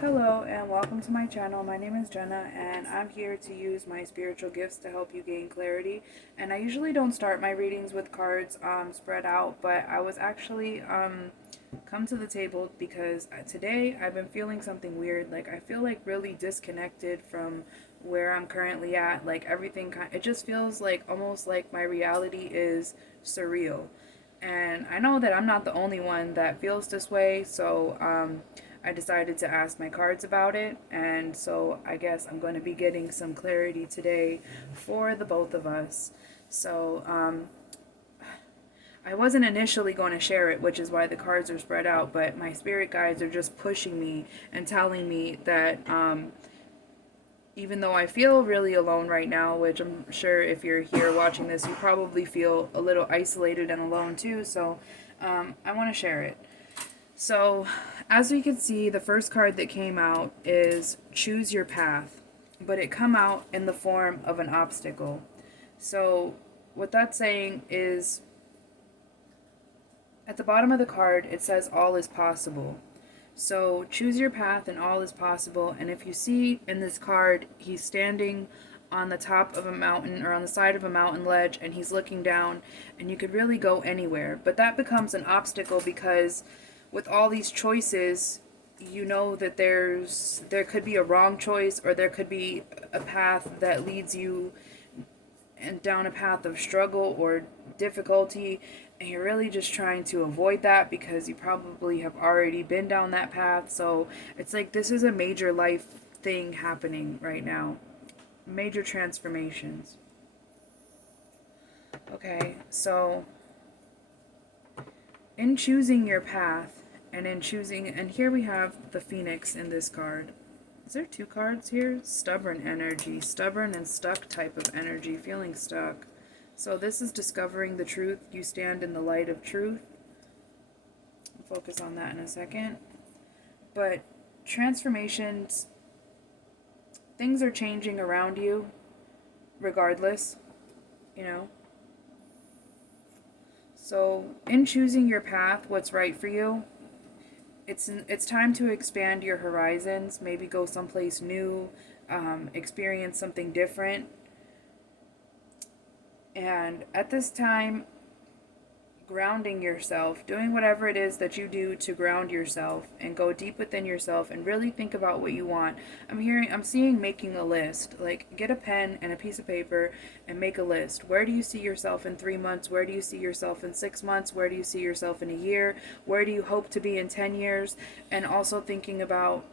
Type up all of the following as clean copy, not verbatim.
Hello and welcome to my channel. My name is Jenna and I'm here to use my spiritual gifts to help you gain clarity. And I usually don't start my readings with cards spread out, but I was actually come to the table because today I've been feeling something weird. Like I feel like really disconnected from where I'm currently at. Like everything it just feels like almost like my reality is surreal. And I know that I'm not the only one that feels this way, so I decided to ask my cards about it, and so I guess I'm going to be getting some clarity today for the both of us. So I wasn't initially going to share it, which is why the cards are spread out, but my spirit guides are just pushing me and telling me that even though I feel really alone right now, which I'm sure if you're here watching this, you probably feel a little isolated and alone too, so I want to share it. So, as we can see, the first card that came out is Choose Your Path, but it come out in the form of an obstacle. So, what that's saying is, at the bottom of the card, it says all is possible. So choose your path and all is possible. And if you see in this card, he's standing on the top of a mountain or on the side of a mountain ledge and he's looking down and you could really go anywhere. But that becomes an obstacle because with all these choices, you know that there could be a wrong choice or there could be a path that leads you and down a path of struggle or difficulty, and you're really just trying to avoid that because you probably have already been down that path. So it's like this is a major life thing happening right now, major transformations. Okay, so in choosing your path and here we have the Phoenix in this card. Is there two cards here? Stubborn energy, stubborn and stuck type of energy, feeling stuck. So this is discovering the truth. You stand in the light of truth. I'll focus on that in a second. But transformations, things are changing around you regardless, you know. So in choosing your path, what's right for you, it's time to expand your horizons, maybe go someplace new, experience something different. And at this time, grounding yourself, doing whatever it is that you do to ground yourself and go deep within yourself and really think about what you want. I'm seeing making a list. Like, get a pen and a piece of paper and make a list. Where do you see yourself in 3 months? Where do you see yourself in 6 months? Where do you see yourself in a year? Where do you hope to be in 10 years? And also thinking about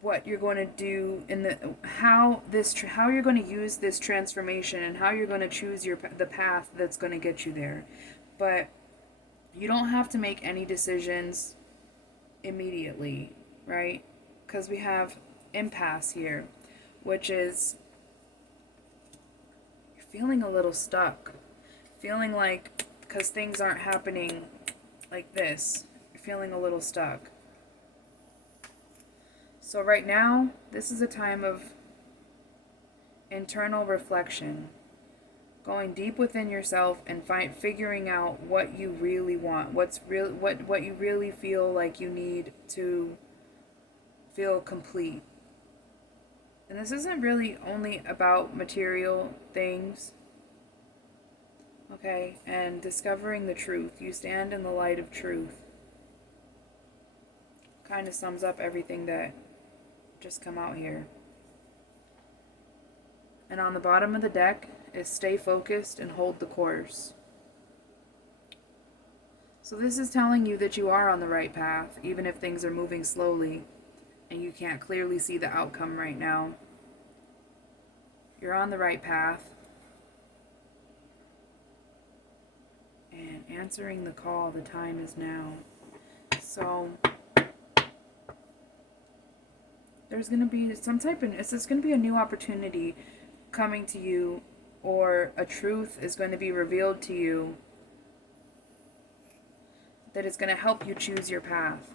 what you're going to do in the how you're going to use this transformation and how you're going to choose the path that's going to get you there. But you don't have to make any decisions immediately, right? Because we have impasse here, which is you're feeling a little stuck, feeling like because things aren't happening like this, you're feeling a little stuck. So right now, this is a time of internal reflection, going deep within yourself and figuring out what you really want, what you really feel like you need to feel complete. And this isn't really only about material things, okay? And discovering the truth. You stand in the light of truth. Kind of sums up everything that just come out here. And on the bottom of the deck is stay focused and hold the course. So this is telling you that you are on the right path, even if things are moving slowly and you can't clearly see the outcome right now. You're on the right path. And answering the call, the time is now. So there's going to be it's going to be a new opportunity coming to you, or a truth is going to be revealed to you that is going to help you choose your path.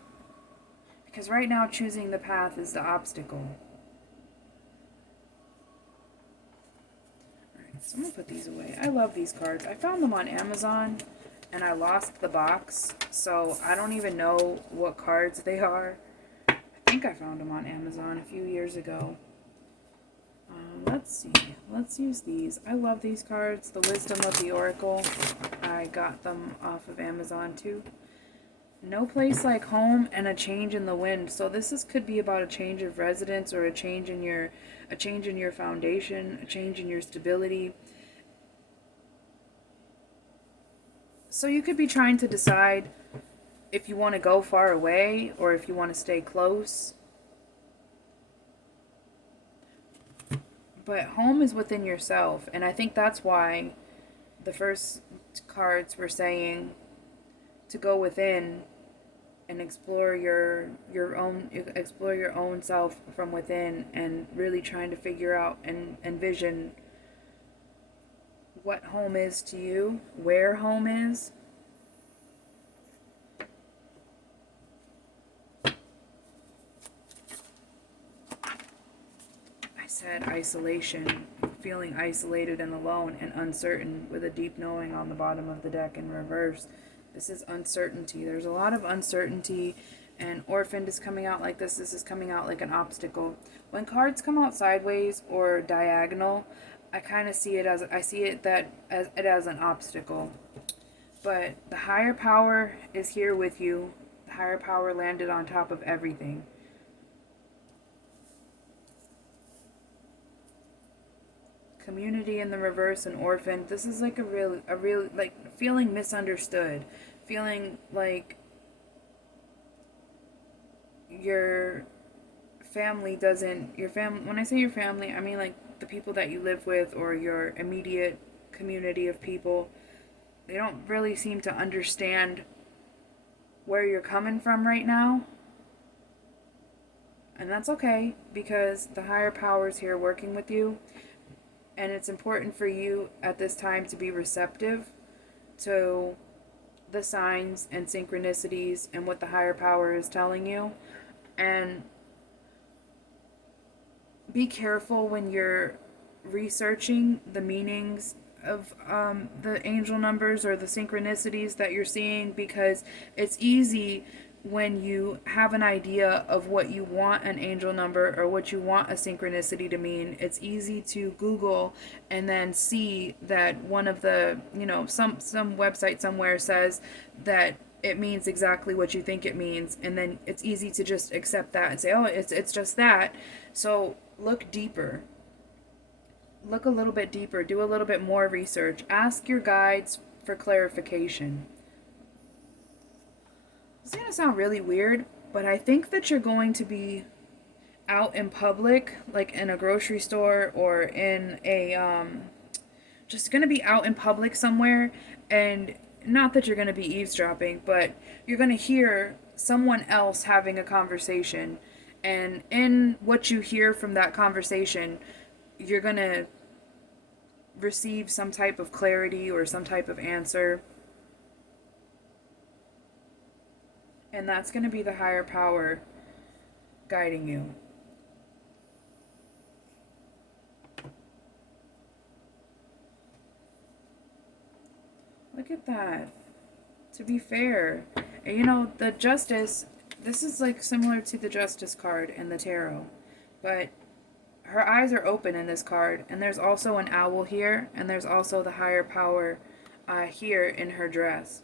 Because right now, choosing the path is the obstacle. Alright, so I'm going to put these away. I love these cards. I found them on Amazon, and I lost the box, so I don't even know what cards they are. I think I found them on Amazon a few years ago. Let's see. Let's use these. I love these cards. The Wisdom of the Oracle. I got them off of Amazon too. No place like home and a change in the wind. So could be about a change of residence or a change in your foundation, a change in your stability. So you could be trying to decide if you want to go far away or if you want to stay close. But home is within yourself, and I think that's why the first cards were saying to go within and explore your own self from within, and really trying to figure out and envision what home is to you, where home is. Said isolation, feeling isolated and alone and uncertain, with a deep knowing on the bottom of the deck in reverse. This is uncertainty. There's a lot of uncertainty, and Orphaned is coming out like this. This is coming out like an obstacle. When cards come out sideways or diagonal, I kind of see it as as an obstacle. But the higher power is here with you. The higher power landed on top of everything. Community in the reverse and orphaned. This is like a real like feeling misunderstood, feeling like your family doesn't, when I say your family, I mean like the people that you live with or your immediate community of people. They don't really seem to understand where you're coming from right now. And that's okay, because the higher power is here working with you. And it's important for you at this time to be receptive to the signs and synchronicities and what the higher power is telling you. And be careful when you're researching the meanings of the angel numbers or the synchronicities that you're seeing, because it's easy when you have an idea of what you want an angel number or what you want a synchronicity to mean. It's easy to Google and then see that one of the, some website somewhere says that it means exactly what you think it means, and then it's easy to just accept that and say, oh, it's just that. So look deeper. Look a little bit deeper. Do a little bit more research. Ask your guides for clarification. It's going to sound really weird, but I think that you're going to be out in public, like in a grocery store or in a, just going to be out in public somewhere, and not that you're going to be eavesdropping, but you're going to hear someone else having a conversation, and in what you hear from that conversation, you're going to receive some type of clarity or some type of answer. And that's going to be the higher power guiding you. Look at that. To be fair. And the Justice, this is like similar to the Justice card in the tarot. But her eyes are open in this card. And there's also an owl here. And there's also the higher power here in her dress.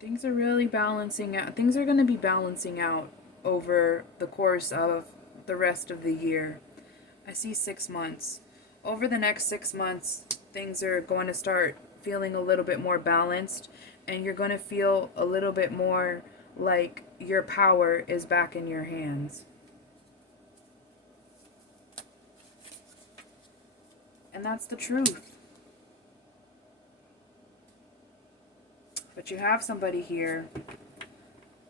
Things are really balancing out. Things are going to be balancing out over the course of the rest of the year. I see 6 months. Over the next 6 months, things are going to start feeling a little bit more balanced, and you're going to feel a little bit more like your power is back in your hands. And that's the truth. But you have somebody here.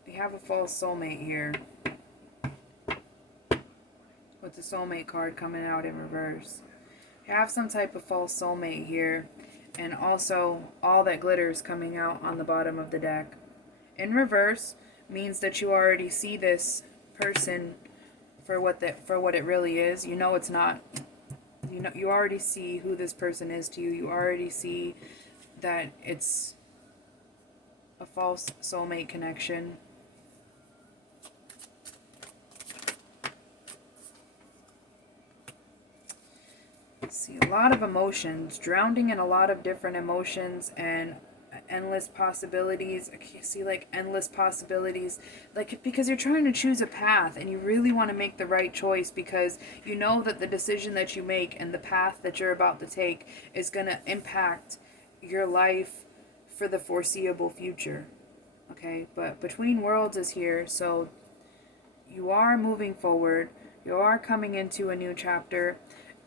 You have a false soulmate here. With the soulmate card coming out in reverse. You have some type of false soulmate here. And also, all that glitters coming out on the bottom of the deck. In reverse means that you already see this person for what it really is. You know you already see who this person is to you. You already see that it's a false soulmate connection. See, a lot of emotions, drowning in a lot of different emotions and endless possibilities. I see like endless possibilities, like because you're trying to choose a path and you really want to make the right choice because you know that the decision that you make and the path that you're about to take is going to impact your life for the foreseeable future. Okay, but Between Worlds is here, so you are moving forward. You are coming into a new chapter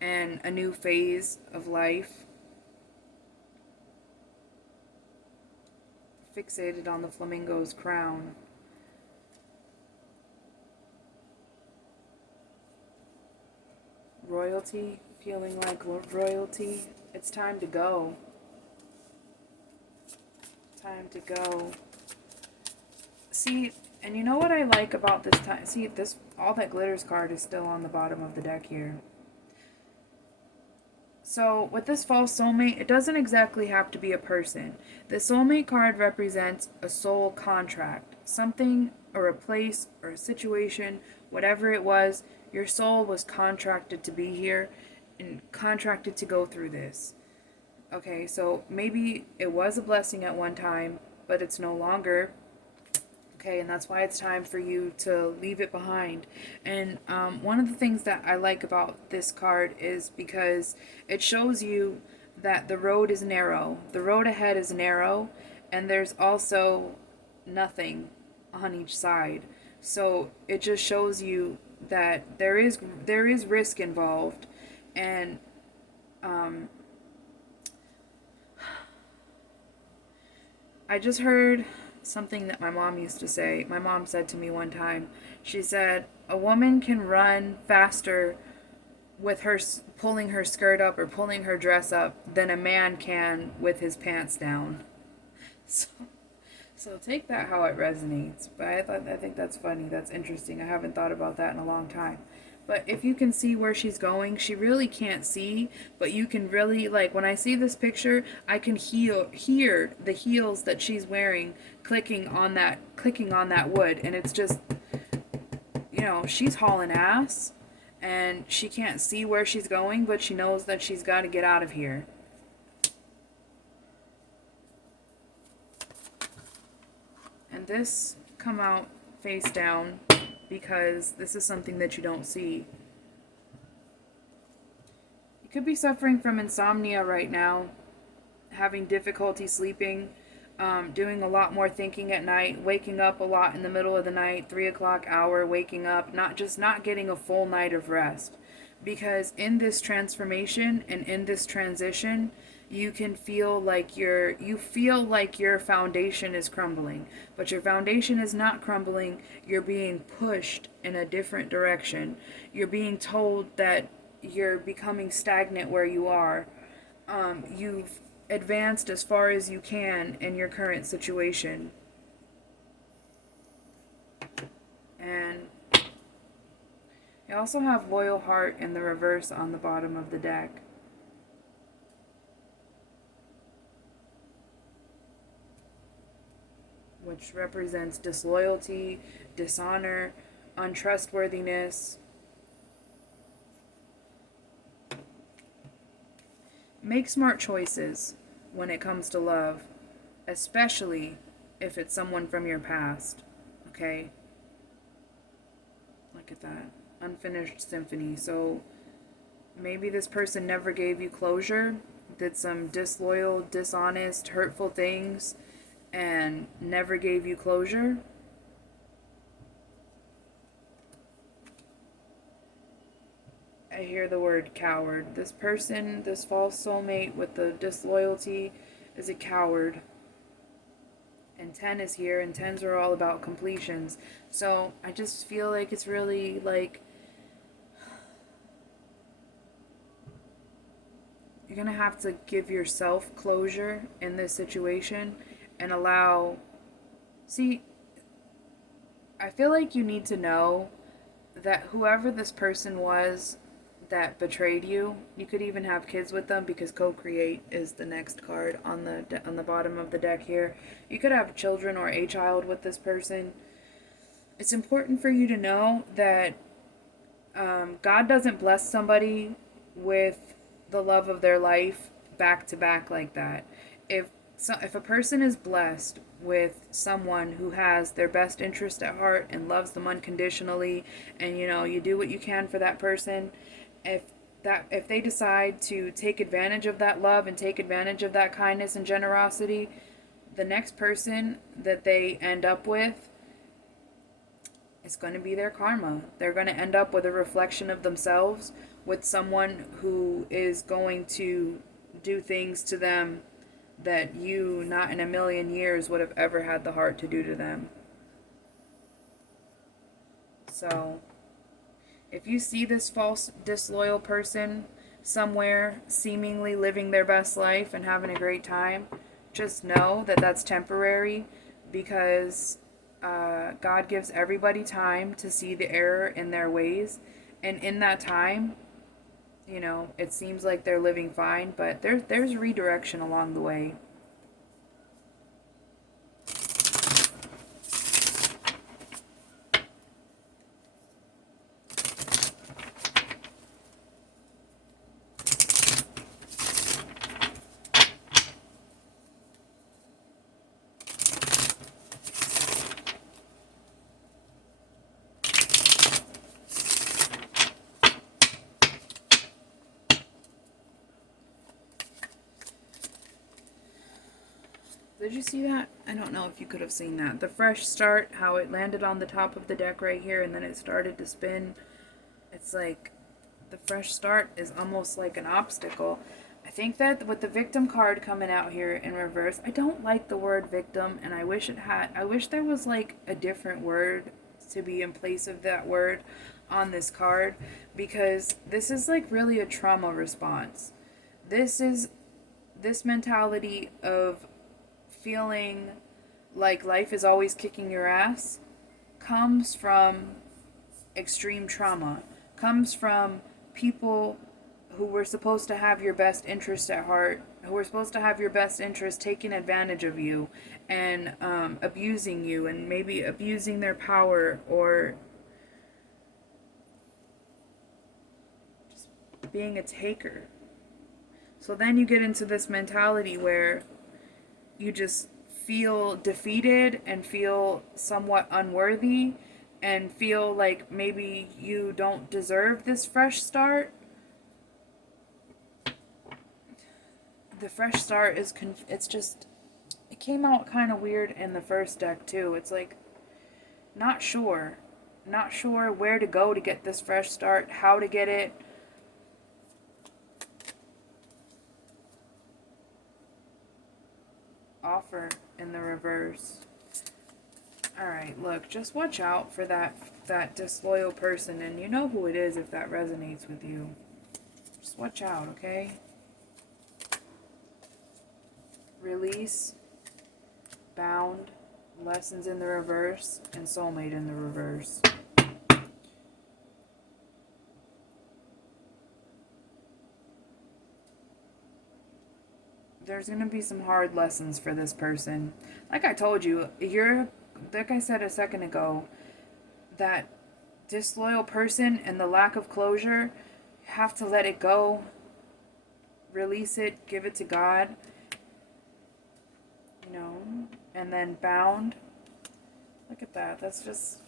and a new phase of life. Fixated on the flamingo's crown. Royalty, feeling like royalty. It's time to go. Time to go. See, and you know what I like about this time? See, this all that glitters card is still on the bottom of the deck here. So, with this false soulmate, it doesn't exactly have to be a person. The soulmate card represents a soul contract. Something or a place or a situation, whatever it was, your soul was contracted to be here and contracted to go through this. Okay, so maybe it was a blessing at one time, but it's no longer. Okay, and that's why it's time for you to leave it behind. And one of the things that I like about this card is because it shows you that the road is narrow. The road ahead is narrow, and there's also nothing on each side. So it just shows you that there is risk involved, and I just heard something that my mom used to say. My mom said to me one time, she said, a woman can run faster with her pulling her skirt up or pulling her dress up than a man can with his pants down. So, so take that how it resonates. But I think that's funny. That's interesting. I haven't thought about that in a long time. But if you can see where she's going, she really can't see, but you can really, like, when I see this picture, I can hear the heels that she's wearing clicking on that wood, and it's just, she's hauling ass, and she can't see where she's going, but she knows that she's got to get out of here. And this come out face down because this is something that you don't see. You could be suffering from insomnia right now, having difficulty sleeping, doing a lot more thinking at night, waking up a lot in the middle of the night, 3 o'clock hour, waking up, not getting a full night of rest. Because in this transformation and in this transition, you can feel like your foundation is crumbling, but your foundation is not crumbling. You're being pushed in a different direction. You're being told that you're becoming stagnant where you are. You've advanced as far as you can in your current situation, and you also have Loyal Heart in the reverse on the bottom of the deck. Which represents disloyalty, dishonor, untrustworthiness. Make smart choices when it comes to love, especially if it's someone from your past. Okay? Look at that. Unfinished symphony. So maybe this person never gave you closure, did some disloyal, dishonest, hurtful things, and never gave you closure. I hear the word coward. This person, this false soulmate with the disloyalty, is a coward. And 10 is here, and 10s are all about completions. So I just feel like it's really like you're going to have to give yourself closure in this situation and allow. See, I feel like you need to know that whoever this person was that betrayed you. You could even have kids with them because co-create is the next card on the bottom of the deck here. You could have children or a child with this person. It's important for you to know that God doesn't bless somebody with the love of their life back to back like that. If a person is blessed with someone who has their best interest at heart and loves them unconditionally, and you do what you can for that person, if they decide to take advantage of that love and take advantage of that kindness and generosity, the next person that they end up with, it's going to be their karma. They're going to end up with a reflection of themselves, with someone who is going to do things to them that you, not in a million years, would have ever had the heart to do to them. So, if you see this false, disloyal person somewhere seemingly living their best life and having a great time, just know that that's temporary, because God gives everybody time to see the error in their ways. And in that time, it seems like they're living fine, but there's redirection along the way. Did you see that? I don't know if you could have seen that. The fresh start, how it landed on the top of the deck right here and then it started to spin. It's like the fresh start is almost like an obstacle. I think that with the victim card coming out here in reverse, I don't like the word victim, and I wish there was like a different word to be in place of that word on this card, because this is like really a trauma response. This mentality of feeling like life is always kicking your ass comes from extreme trauma, comes from people who were supposed to have your best interest at heart, who were supposed to have your best interest, taking advantage of you and abusing you, and maybe abusing their power, or just being a taker. So then you get into this mentality where you just feel defeated and feel somewhat unworthy and feel like maybe you don't deserve this fresh start. The fresh start is it came out kind of weird in the first deck too. It's like not sure where to go to get this fresh start, how to get it. Offer in the reverse. Alright, look, just watch out for that disloyal person, and you know who it is if that resonates with you. Just watch out, okay? Release, bound, lessons in the reverse, and soulmate in the reverse. There's going to be some hard lessons for this person. Like I told you, like I said a second ago, that disloyal person and the lack of closure, you have to let it go. Release it, give it to God. And then bound. Look at that. That's just...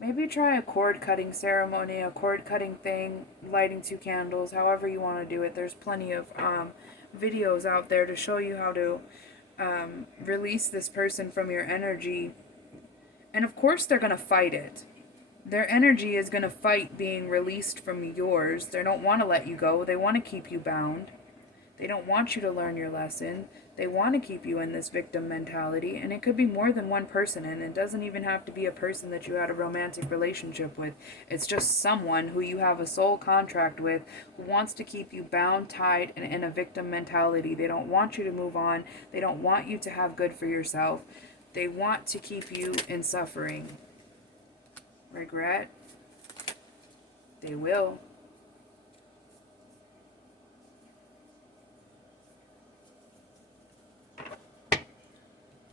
Maybe try a cord cutting ceremony, a cord cutting thing, lighting 2 candles, however you want to do it. There's plenty of videos out there to show you how to release this person from your energy. And of course they're going to fight it. Their energy is going to fight being released from yours. They don't want to let you go. They want to keep you bound. They don't want you to learn your lesson. They want to keep you in this victim mentality, and it could be more than one person, and it doesn't even have to be a person that you had a romantic relationship with. It's just someone who you have a soul contract with who wants to keep you bound, tied, and in a victim mentality. They don't want you to move on. They don't want you to have good for yourself. They want to keep you in suffering. Regret. They will.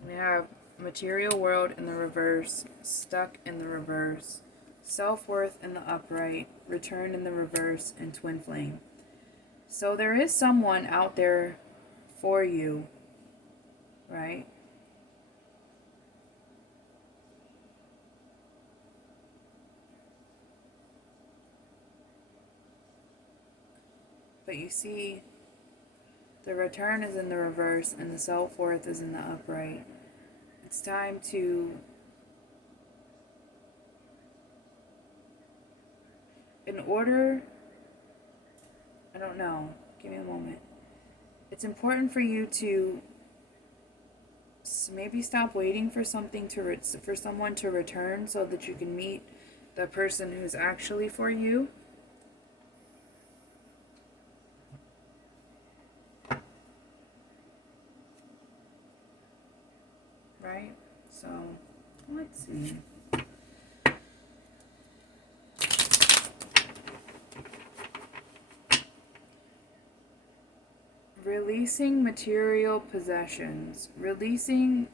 We have material world in the reverse, stuck in the reverse, self-worth in the upright, return in the reverse, and twin flame. So there is someone out there for you, right? But you see, the return is in the reverse and the self-worth is in the upright. It's time to, in order, I don't know, give me a moment. It's important for you to maybe stop waiting for something for someone to return so that you can meet the person who's actually for you. Right? So, let's see. Releasing material possessions, releasing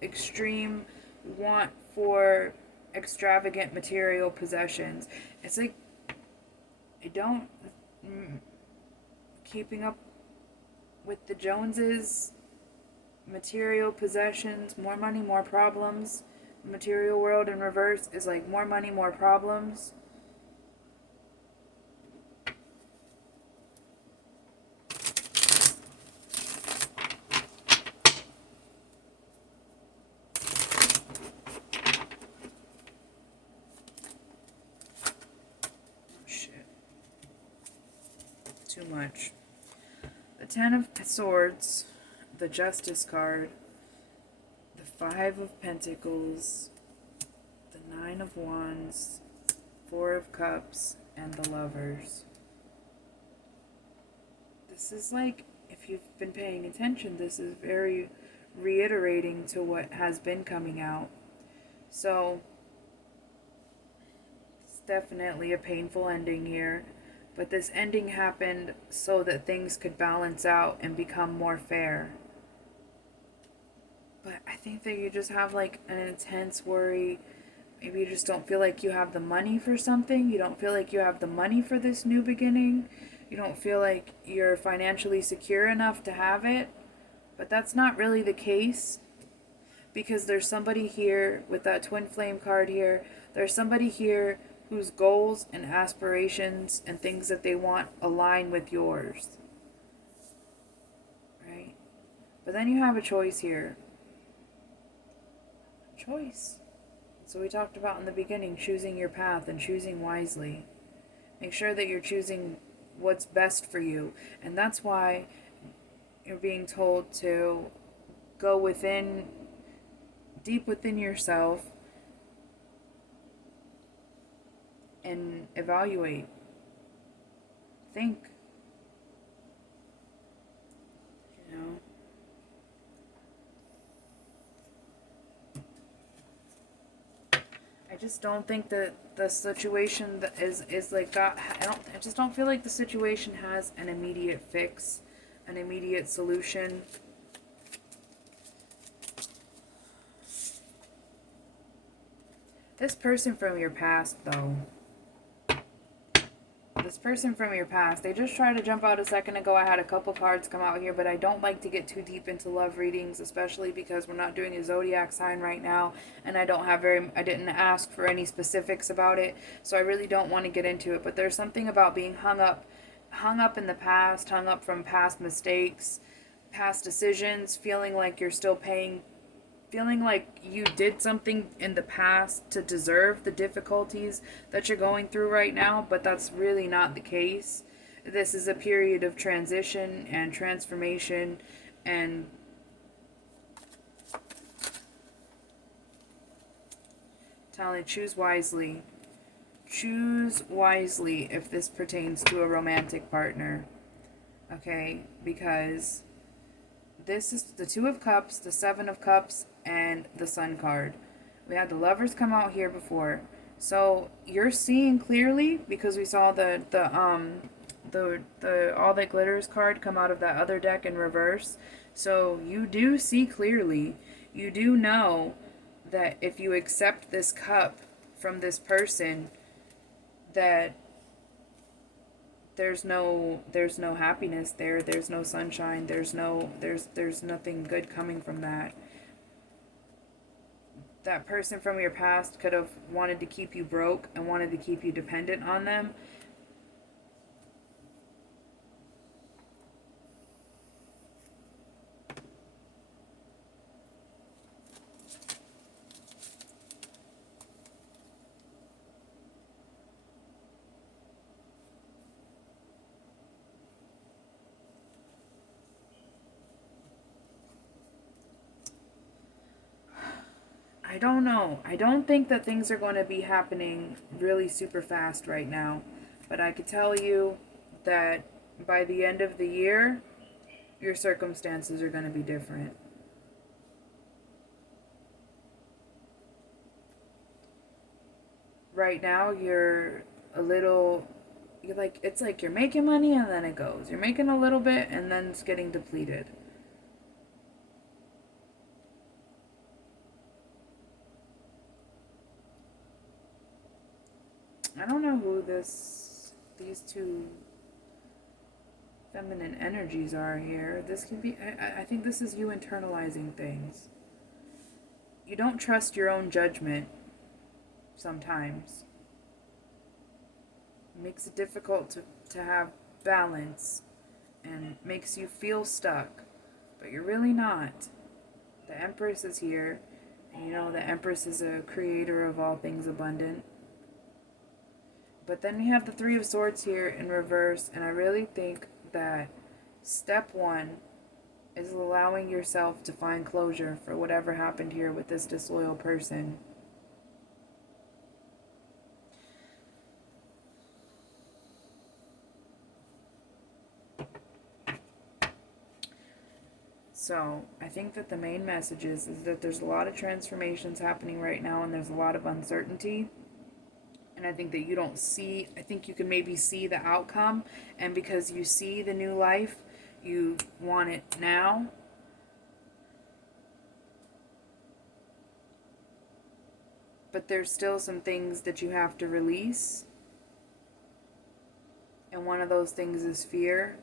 extreme want for extravagant material possessions. It's like, I don't, keeping up with the Joneses, material possessions, more money, more problems. Material world in reverse is like more money, more problems. Too much. The Ten of Swords, the Justice card, the Five of Pentacles, the Nine of Wands, Four of Cups, and the Lovers. This is like, if you've been paying attention, this is very reiterating to what has been coming out. So, it's definitely a painful ending here. But this ending happened so that things could balance out and become more fair. But I think that you just have like an intense worry. Maybe you just don't feel like you have the money for something. You don't feel like you have the money for this new beginning. You don't feel like you're financially secure enough to have it. But that's not really the case. Because there's somebody here with that twin flame card here. There's somebody here whose goals and aspirations and things that they want align with yours. Right? But then you have a choice here. Choice. So we talked about in the beginning, choosing your path and choosing wisely. Make sure that you're choosing what's best for you. And that's why you're being told to go within, deep within yourself, and evaluate. Think. You know? I just don't think that the situation that is like that. I just don't feel like the situation has an immediate fix, an immediate solution. This person from your past, though. This person from your past, they just tried to jump out a second ago. I had a couple cards come out here, but I don't like to get too deep into love readings, especially because we're not doing a zodiac sign right now, and I didn't ask for any specifics about it, so I really don't want to get into it. But there's something about being hung up in the past, hung up from past mistakes, past decisions, feeling like you're still feeling like you did something in the past to deserve the difficulties that you're going through right now, but that's really not the case. This is a period of transition and transformation, and telling, choose wisely. Choose wisely if this pertains to a romantic partner. Okay? Because this is the Two of Cups, the Seven of Cups, and the Sun card. We had the Lovers come out here before. So you're seeing clearly because we saw the all that glitters card come out of that other deck in reverse. So you do see clearly. You do know that if you accept this cup from this person, that there's no happiness there. There's no sunshine. There's nothing good coming from that. That person from your past could have wanted to keep you broke and wanted to keep you dependent on them. I don't know. I don't think that things are going to be happening really super fast right now. But I could tell you that by the end of the year, your circumstances are going to be different. Right now, you're a little. You're like, it's like you're making money and then it goes. You're making a little bit and then it's getting depleted. I don't know who these two feminine energies are here. This could be, I think this is you internalizing things. You don't trust your own judgment sometimes. It makes it difficult to have balance and makes you feel stuck, but you're really not. The Empress is here, and you know the Empress is a creator of all things abundant. But then we have the Three of Swords here in reverse, and I really think that step one is allowing yourself to find closure for whatever happened here with this disloyal person. So I think that the main message is that there's a lot of transformations happening right now, and there's a lot of uncertainty. And I think that you don't see, I think you can maybe see the outcome, and because you see the new life, you want it now. But there's still some things that you have to release. And one of those things is fear.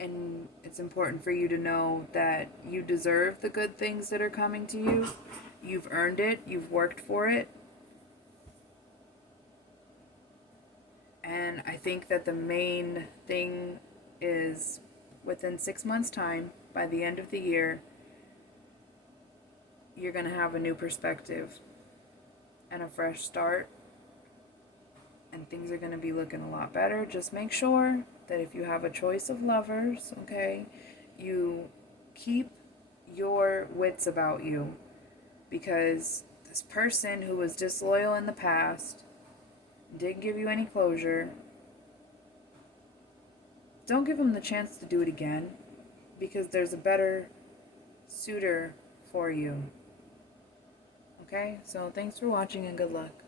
And it's important for you to know that you deserve the good things that are coming to you. You've earned it. You've worked for it. And I think that the main thing is within 6 months' time, by the end of the year, you're going to have a new perspective and a fresh start. And things are going to be looking a lot better. Just make sure that if you have a choice of lovers, okay, you keep your wits about you. Because this person who was disloyal in the past, didn't give you any closure, don't give them the chance to do it again, because there's a better suitor for you. Okay, so thanks for watching and good luck.